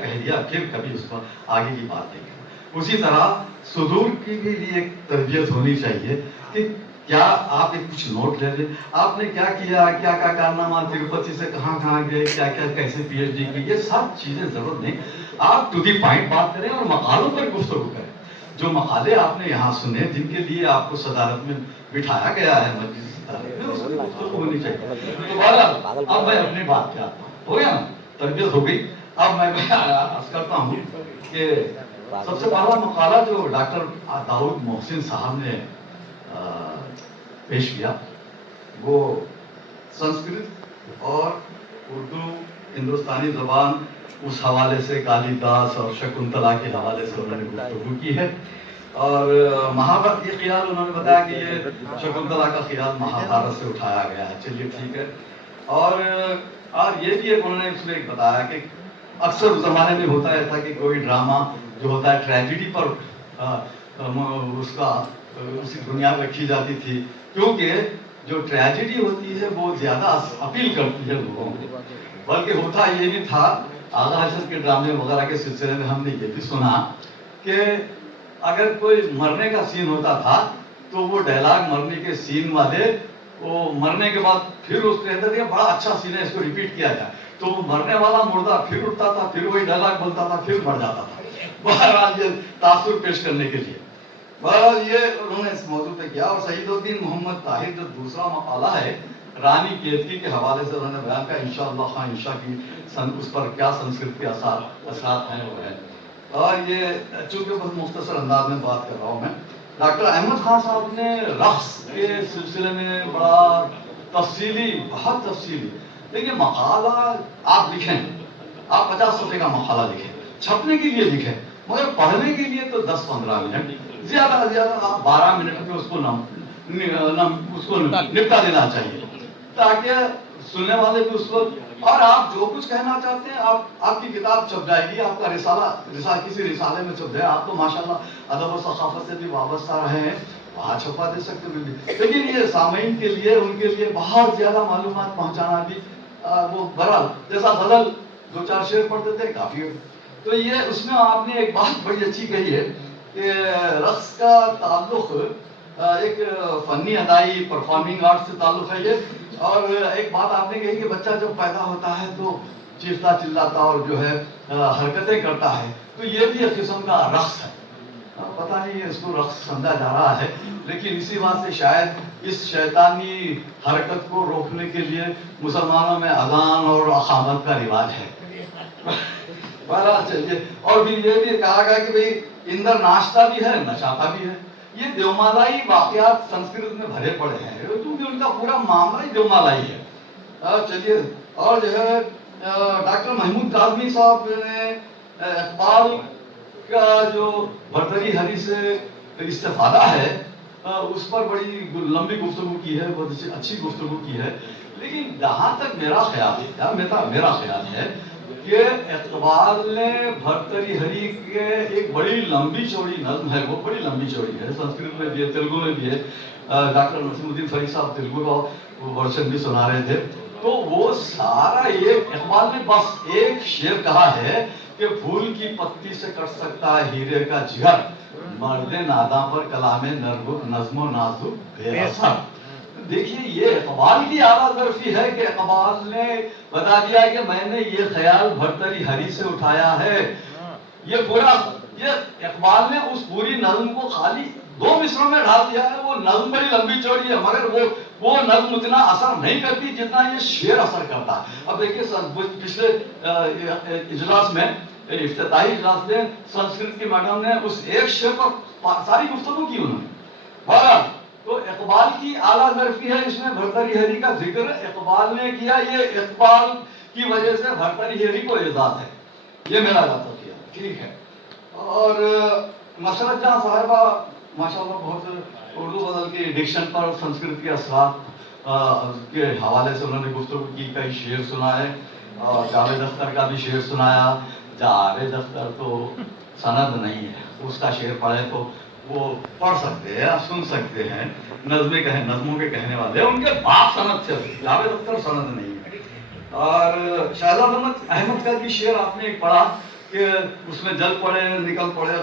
फिर कभी उस पर आगे की बात नहीं करना। उसी तरह सुदूर की भी लिए एक तरबियत होनी चाहिए कि क्या आप एक कुछ नोट ले लें, आपने क्या किया, क्या कारनामा, तिरुपति से कहाँ गए, क्या कैसे PhD की, ये सब चीज़ें ज़रूरत नहीं। आप टू दी पॉइंट बात करें और मकालों पर गुफ्तगू करें। जो मकाले आपने यहाँ सुने, जिनके लिए आपको सदारत में बिठाया गया है मजलिस सदारत में, उसकी गुफ्तगू होनी चाहिए। तो बहरहाल अब मैं अपनी बात पे आता हूँ। हो गया ना, तरबियत हो गई। अब मैं अर्ज करता हूँ कि सबसे पहला मकाला जो डॉक्टर दाऊद मोहसिन साहब ने पेश किया, वो संस्कृत और उर्दू हिंदुस्तानी ज़बान उस हवाले से कालिदास और शकुंतला के हवाले से उन्होंने गुफ्तगू की है। और महाभारत, ये ख्याल उन्होंने बताया कि ये शकुंतला का ख्याल महाभारत से उठाया गया है। चलिए ठीक है। और ये भी एक उन्होंने उसमें एक बताया कि अक्सर उस ज़माने में होता रहता कि कोई ड्रामा जो होता है ट्रेजिडी पर उसका उसी बुनियाद रखी जाती थी, क्योंकि जो ट्रेजिडी होती है वो ज़्यादा अपील करती है लोगों को। बल्कि होता ये भी था, आगा हसन के ड्रामे वगैरह के सिलसिले में हमने ये भी सुना कि अगर कोई मरने का सीन होता था तो वो डायलॉग मरने के सीन वाले वो मरने के बाद फिर उसके अंदर बड़ा अच्छा सीन है, इसको रिपीट किया जाए, तो वो मरने वाला मुर्दा फिर उठता था, फिर वही डायलॉग बोलता था, फिर मर जाता था। बहरहाल ये तासुर पेश करने के लिए बहरहाल ये उन्होंने इस मौजू पे किया। और शहीदुद्दीन मोहम्मद ताहिर जो दूसरा मकाला है रानी केतकी के हवाले से उन्होंने बयान किया, इंशाअल्लाह खां इंशा की उस पर क्या संस्कृत के असरात हैं वो है। और ये चूंकि बहुत मुख्तसर अंदाज में बात कर रहा हूँ मैं, डॉक्टर अहमद खान साहब ने रक्स के सिलसिले में बड़ा तफसीली, बहुत तफसीली, देखिए मकाला आप लिखें, आप 50 सफ़े का मकाला लिखें, छपने के लिए लिखें, मगर पढ़ने के लिए तो 10-15 मिनट, ज़्यादा से ज़्यादा आप 12 मिनट में उसको निपटा देना चाहिए, ताकि सुनने वाले भी उसको, और आप जो कुछ कहना चाहते हैं आपकी किताब छप जाएगी, आपका रिसाला किसी रिसाले में छप जाए। आप तो माशाल्लाह अदब और सखाफत से भी वाबस्ता रहे हैं, वहाँ छपा दे सकते हैं। लेकिन ये सामईन के लिए, उनके लिए बहुत ज़्यादा मालूमात पहुँचाना भी वो बहरहाल, जैसा गज़ल 2-4 शेर पढ़ते थे काफ़ी। तो ये उसमें आपने एक बात बड़ी अच्छी कही है कि रक्स का ताल्लुक़ एक फ़नी अदाई परफॉर्मिंग आर्ट से ताल्लुक़ है ये। और एक बात आपने कही कि बच्चा जब पैदा होता है तो चीखता चिल्लाता और जो है हरकतें करता है, तो ये भी एक किस्म का रक्स है। पता नहीं इसको रक्स समझा जा रहा है, लेकिन इसी बात से शायद इस शैतानी हरकत को रोकने के लिए मुसलमानों में अजान और अखामत का रिवाज है। बहरहाल चलिए, और भी ये भी कहा गया कि भाई इंदर नाश्ता भी है नशाता भी है। ये देवमालाई वाक़यात संस्कृत में भरे पड़े हैं, क्योंकि उनका पूरा मामला ही देवमालाई है। चलिए, और जो है डॉक्टर महमूद काज़मी साहब ने इक़बाल का जो बरतरी हरी से इस्तेफादा है उस पर बड़ी लंबी गुफ्तगू की है, बहुत अच्छी गुफ्तगू की है। लेकिन जहाँ तक मेरा ख्याल है, کہ اقبال نے بھرتری ہری کے ایک بڑی لمبی چوڑی نظم ہے، وہ بڑی لمبی چوڑی ہے، سنسکرت میں بھی ہے، تیلگو میں بھی ہے، ڈاکٹر نسیم الدین فریق صاحب تیلگو کا ورژن بھی سنا رہے تھے، تو وہ سارا یہ اقبال نے بس ایک شعر کہا ہے کہ پھول کی پتی سے کٹ سکتا ہے ہیرے کا جگر، مرد ناداں پر کلام نظم و نازک بے اثر۔ دیکھیے یہ اقبال کی اعلیٰ ظرفی ہے کہ اقبال نے بتا دیا کہ میں نے یہ خیال بھرتری ہری سے اٹھایا ہے۔ یہ پورا یہ اقبال نے اس پوری نظم کو خالی 2 مصروں میں ڈال دیا ہے۔ وہ نظم بڑی لمبی چوڑی ہے مگر وہ نظم اتنا اثر نہیں کرتی جتنا یہ شعر اثر کرتا ہے۔ اب دیکھیے پچھلے اجلاس میں، افتتاحی اجلاس میں سنسکرت کی میڈم نے اس ایک شعر پر ساری گفتگو کی انہوں نے۔ بہرحال تو اقبال کی اعلیٰ ظرفی ہے، اس میں بھرتری ہری کا ذکر اقبال نے کیا، یہ اقبال کی وجہ سے بھرتری ہری کو اعزاز ہے، یہ میرا تفصیل ہے، ٹھیک ہے۔ اور مسرت جہاں صاحبہ ماشاءاللہ بہت اردو غزل کی ڈکشن پر سنسکرت کے اثرات کے حوالے سے انہوں نے گفتگو کی، کئی شعر سنائے، اور جاوید اختر کا بھی شعر سنایا۔ جاوید اختر تو سند نہیں ہے، اس کا شعر پڑھے تو وہ پڑھ سکتے ہیں، سن سکتے ہیں، نظموں کے کہنے والے، ان کے باپ سند تھے، جاوید اختر سند نہیں ہے۔ اور شہزاد احمد کا بھی شعر آپ نے ایک پڑھا کہ اس میں جل پڑے نکل پڑے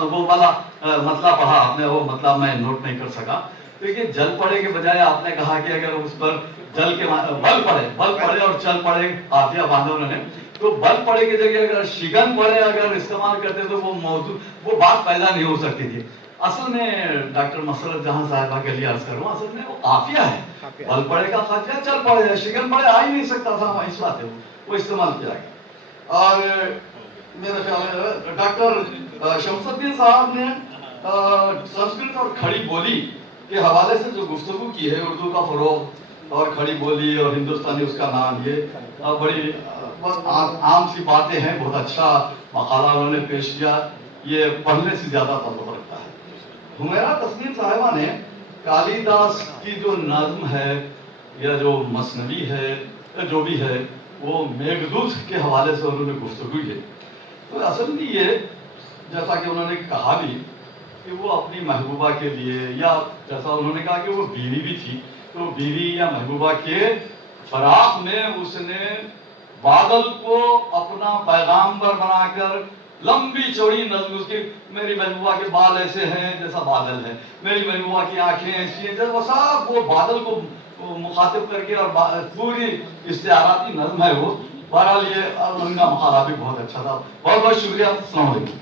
وہ والا مطلب پڑھا آپ نے، وہ مطلب میں نوٹ نہیں کر سکا، کیونکہ جل پڑے کے بجائے آپ نے کہا کہ اگر اس پر جل کے بل پڑے اور چل پڑے قافیہ باندھا انہوں نے، تو بل پڑے کی جگہ اگر شگن پڑے اگر استعمال کرتے تو وہ موضوع وہ بات پیدا نہیں ہو سکتی تھی۔ اصل میں ڈاکٹر مسرت جہاں صاحبہ کے لیے عرض کروں، اصل میں وہ قافیہ ہے، بل پڑے کا قافیہ چل پڑے، شگن پڑے آ ہی نہیں سکتا تھا، اس بات ہے وہ استعمال کیا گیا۔ اور میرا خیال ہے ڈاکٹر شمس الدین صاحب نے سنسکرت اور کھڑی بولی کے حوالے سے جو گفتگو کی ہے، اردو کا فروغ اور کھڑی بولی اور ہندوستانی اس کا نام، یہ بڑی عام سی باتیں ہیں، بہت اچھا مقالہ انہوں نے پیش کیا، یہ پڑھنے سے زیادہ تعلق رکھتا ہے۔ حمیرہ تسنیم صاحبہ نے کالی داس کی جو نظم ہے یا جو مثنوی ہے یا جو بھی ہے، وہ میگھدوت کے حوالے سے انہوں نے گفتگو کی۔ تو اصل میں یہ جیسا کہ انہوں نے کہا بھی کہ وہ اپنی محبوبہ کے لیے، یا جیسا انہوں نے کہا کہ وہ بیوی بھی تھی، تو بیوی یا محبوبہ کے فراق میں اس نے بادل کو اپنا پیغامبر بنا کر لمبی چوڑی نظم اس کی، میری محبوبہ کے بال ایسے ہیں جیسا بادل ہے، میری محبوبہ کی آنکھیں ایسی ہیں جیسا، سب وہ بادل کو مخاطب کر کے، اور پوری استعاراتی نظم ہے وہ۔ بہرحال یہ ان کا مقالہ بھی بہت اچھا تھا۔ بہت بہت شکریہ، السلام علیکم۔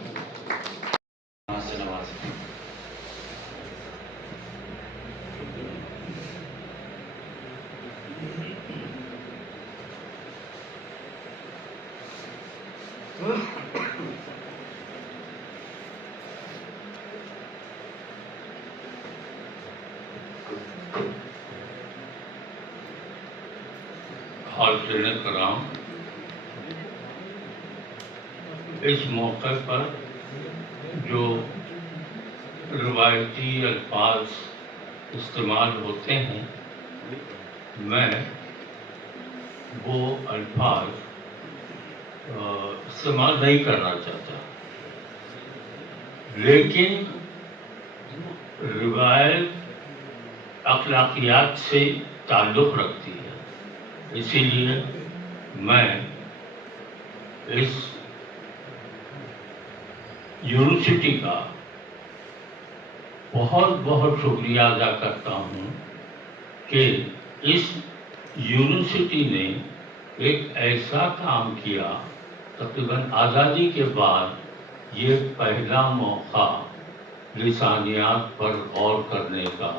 حاضرین کرام، اس موقع پر جو روایتی الفاظ استعمال ہوتے ہیں، میں وہ الفاظ استعمال نہیں کرنا چاہتا، لیکن روایت اخلاقیات سے تعلق رکھتی ہے، اسی لیے میں اس یونیورسٹی کا بہت بہت شکریہ ادا کرتا ہوں کہ اس یونیورسٹی نے ایک ایسا کام کیا، تقریباً آزادی کے بعد یہ پہلا موقع لسانیات پر غور کرنے کا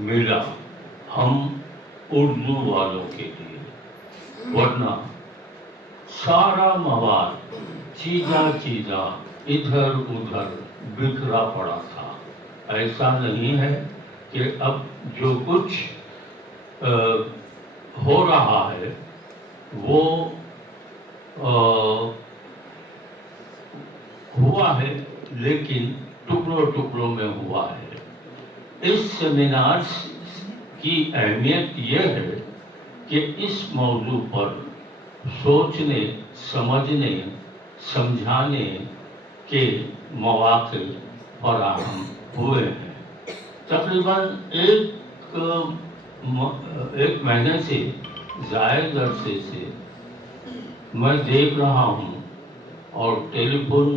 ملا ہم اردو والوں کے لیے، ورنہ سارا مواد چیزا ادھر ادھر بکھرا پڑا تھا۔ ایسا نہیں ہے کہ اب جو کچھ ہو رہا ہے وہ ہوا ہے، لیکن ٹکڑوں میں ہوا ہے۔ اس سیمینار کی اہمیت یہ ہے کہ اس موضوع پر सोचने, समझने, समझाने के मौके फराहम हुए हैं। तकरीबन एक महीने से जायद अरसे से मैं देख रहा हूँ और टेलीफोन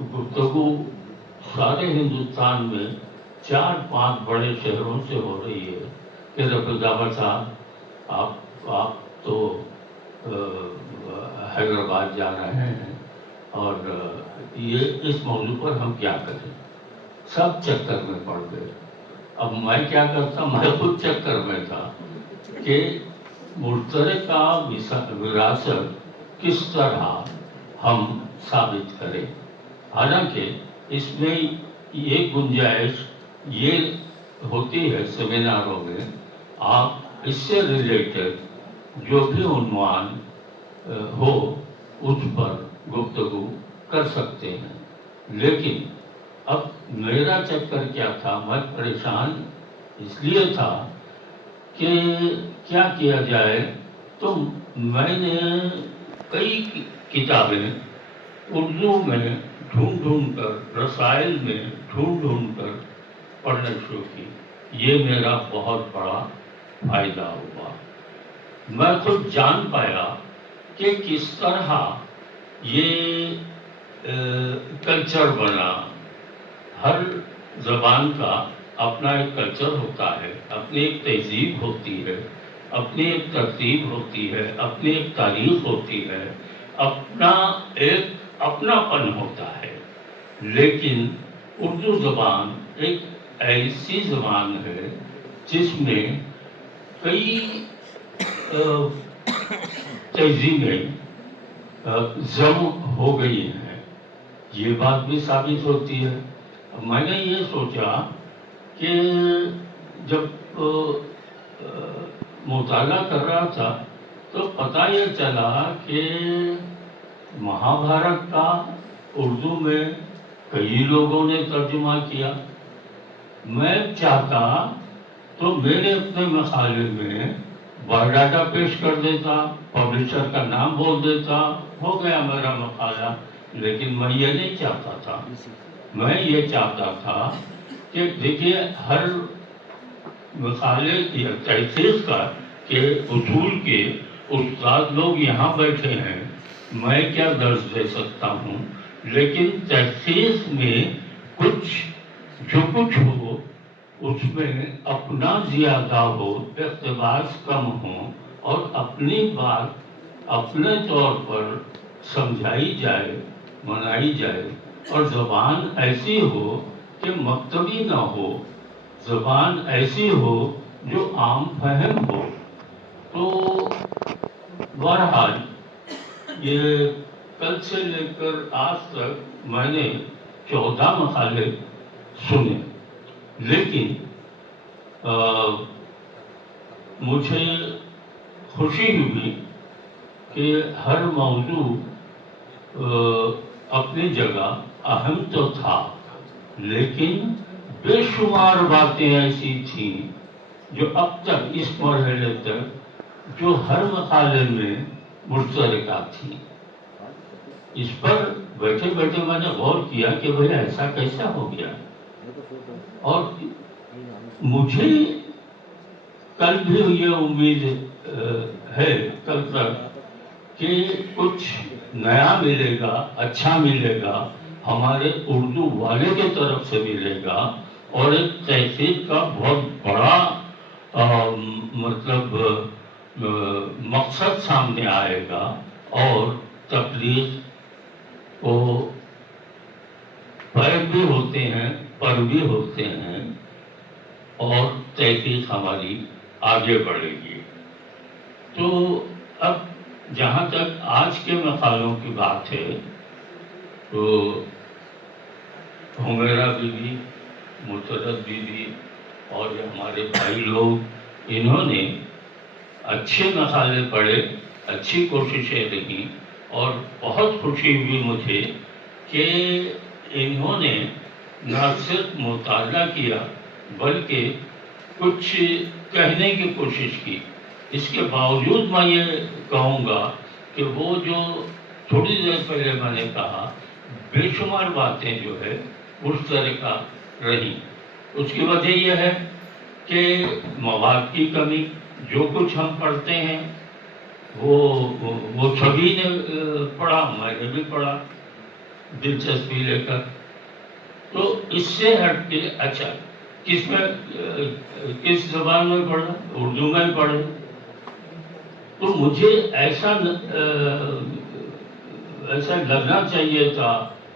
गुफ्तगू सारे हिंदुस्तान में 4-5 बड़े शहरों से हो रही है कि रफीकाबाद साहब आप तो हैदराबाद जा रहे हैं और ये इस मौजू पर हम क्या करें। सब चक्कर में पड़ गए। अब मैं क्या करता, मैं खुद चक्कर में था कि मुश्तरका विरासत किस तरह हम साबित करें। हालांकि इसमें ये गुंजाइश ये होती है सेमिनारों में, आप इससे रिलेटेड जो भी उन्वान हो उस पर गुफ्तगू कर सकते हैं। लेकिन अब मेरा चक्कर क्या था, मैं परेशान इसलिए था कि क्या किया जाए। तो मैंने कई किताबें उर्दू में ढूंढ कर, रसायल में ढूंढ कर पढ़ना शुरू की। ये मेरा बहुत बड़ा फायदा हुआ। मैं खुद जान पाया कि किस तरह ये कल्चर बना। हर ज़बान का अपना एक कल्चर होता है, अपनी एक तहजीब होती है, अपनी एक तरतीब होती है, अपनी एक तारीख होती है, अपना एक अपनापन होता है। लेकिन उर्दू ज़बान एक ऐसी ज़बान है जिसमें कई तहजीबें जम हो गई हैं। ये बात भी साबित होती है। मैंने ये सोचा कि जब मुताला कर रहा था तो पता ये चला कि महाभारत का उर्दू में कई लोगों ने तर्जुमा किया। मैं चाहता तो मेरे अपने मसाले में बायोडाटा पेश कर देता, पब्लिशर का नाम बोल देता, हो गया मेरा मकाला। लेकिन मैं ये नहीं चाहता था। मैं ये चाहता था कि देखिए हर मसाले या तहसीस का के उसूल के उस्ताद लोग यहाँ बैठे हैं, मैं क्या दर्ज दे सकता हूँ। लेकिन तहसीस में कुछ जो कुछ हो उसमें अपना ज़्यादा हो, इक़्तिबास कम हो और अपनी बात अपने तौर पर समझाई जाए, मनाई जाए। और ज़बान ऐसी हो कि मकतबी ना हो, ज़बान ऐसी हो जो आम फहम हो। तो बहरहाल ये कल से लेकर आज तक मैंने 14 मकाले सुने। लेकिन मुझे खुशी हुई कि हर मौजू अपनी जगह अहम तो था, लेकिन बेशुमार बातें ऐसी थी जो अब तक इस मरहले तक जो हर मकाले में मुश्तरका थी। इस पर बैठे बैठे मैंने गौर किया कि भाई ऐसा कैसा हो गया। और मुझे कल भी ये उम्मीद है कल तक कि कुछ नया मिलेगा, अच्छा मिलेगा, हमारे उर्दू वाले के तरफ से मिलेगा और एक तहसील का बहुत बड़ा मकसद सामने आएगा और तकलीफ को पैर भी होते हैं, पर भी होते हैं और तहकीक हमारी आगे बढ़ेगी। तो अब जहाँ तक आज के मकालों की बात है, तो हुमैरा बीबी, मुसरत बीबी और हमारे भाई लोग, इन्होंने अच्छे मकाले पढ़े, अच्छी कोशिशें रही और बहुत खुशी हुई मुझे कि इन्होंने न सिर्फ मुताला किया बल्कि कुछ कहने की कोशिश की। इसके बावजूद मैं ये कहूँगा कि वो जो थोड़ी देर पहले मैंने कहा बेशुमार बातें जो है उस तरह का रही। उसकी वजह यह है कि मवाद की कमी, जो कुछ हम पढ़ते हैं वो सभी ने पढ़ा, मैंने भी पढ़ा दिलचस्पी लेकर। तो इससे हट के अच्छा किस जबान में पढ़ा, उर्दू में पढ़े। तो मुझे ऐसा लगना चाहिए था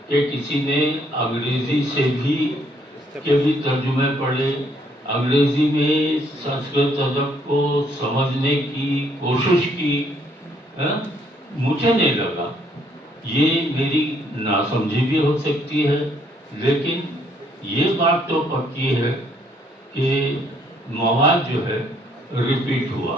कि किसी ने अंग्रेजी से भी तर्जुमे पढ़े, अंग्रेजी में संस्कृत अदब को समझने की कोशिश की। मुझे नहीं लगा, ये मेरी नासमझी भी हो सकती है, लेकिन ये बात तो पक्की है कि मवाद जो है रिपीट हुआ।